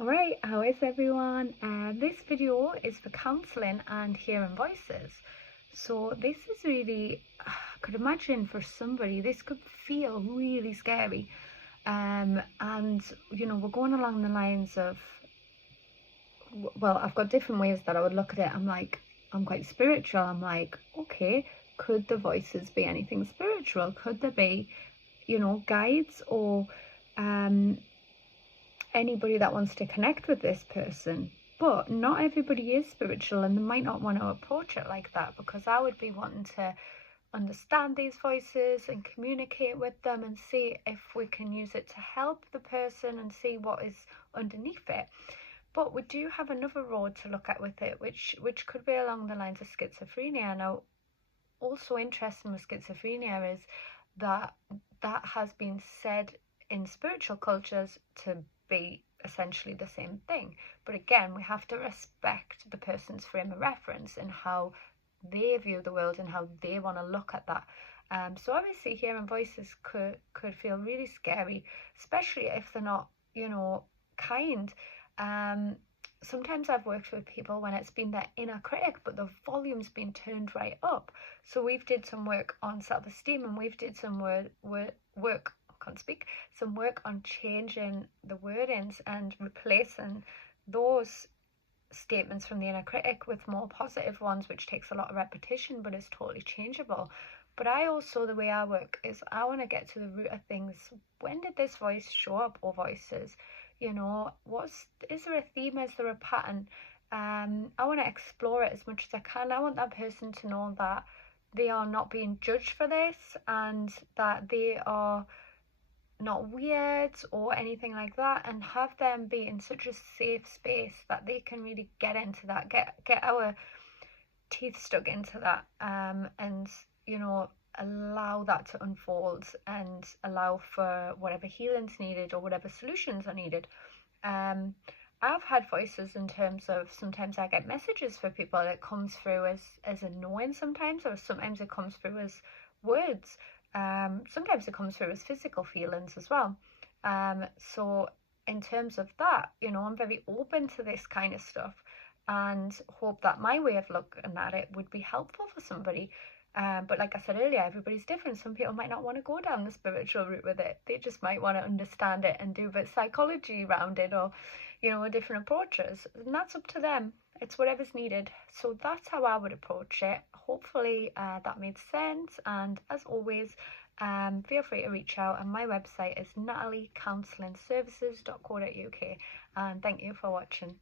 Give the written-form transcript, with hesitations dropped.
Alright, how is everyone? This video is for counselling and hearing voices. So this is really, I could imagine for somebody, this could feel really scary. And we're going along the lines of, well, I've got different ways that I would look at it. I'm quite spiritual. I'm like, okay, could the voices be anything spiritual? Could there be, guides or anybody that wants to connect with this person? But not everybody is spiritual, and they might not want to approach it like that, because I would be wanting to understand these voices and communicate with them and see if we can use it to help the person and see what is underneath it. But we do have another road to look at with it, which could be along the lines of schizophrenia. Now, also interesting with schizophrenia is that has been said in spiritual cultures to be essentially the same thing. But again, we have to respect the person's frame of reference and how they view the world and how they want to look at that. So obviously hearing voices could feel really scary, especially if they're not, kind. Sometimes I've worked with people when it's been their inner critic, but the volume's been turned right up. So we've did some work on self-esteem, and we've did some some work on changing the wordings and replacing those statements from the inner critic with more positive ones, which takes a lot of repetition but is totally changeable. But the way I work is I want to get to the root of things. When did this voice show up, or voices? Is there a theme? Is there a pattern? I want to explore it as much as I can. I want that person to know that they are not being judged for this, and that they are not weird or anything like that, and have them be in such a safe space that they can really get into that, get our teeth stuck into that, and allow that to unfold and allow for whatever healing's needed or whatever solutions are needed. I've had voices in terms of, sometimes I get messages for people that comes through as a knowing sometimes, or sometimes it comes through as words. Sometimes it comes through as physical feelings as well. So in terms of that, I'm very open to this kind of stuff, and hope that my way of looking at it would be helpful for somebody. But like I said earlier, everybody's different. Some people might not want to go down the spiritual route with it. They just might want to understand it and do a bit of psychology around it, or different approaches, and that's up to them. It's whatever's needed. So that's how I would approach it. Hopefully that made sense, and as always, feel free to reach out, and my website is nataliecounselingservices.co.uk, and thank you for watching.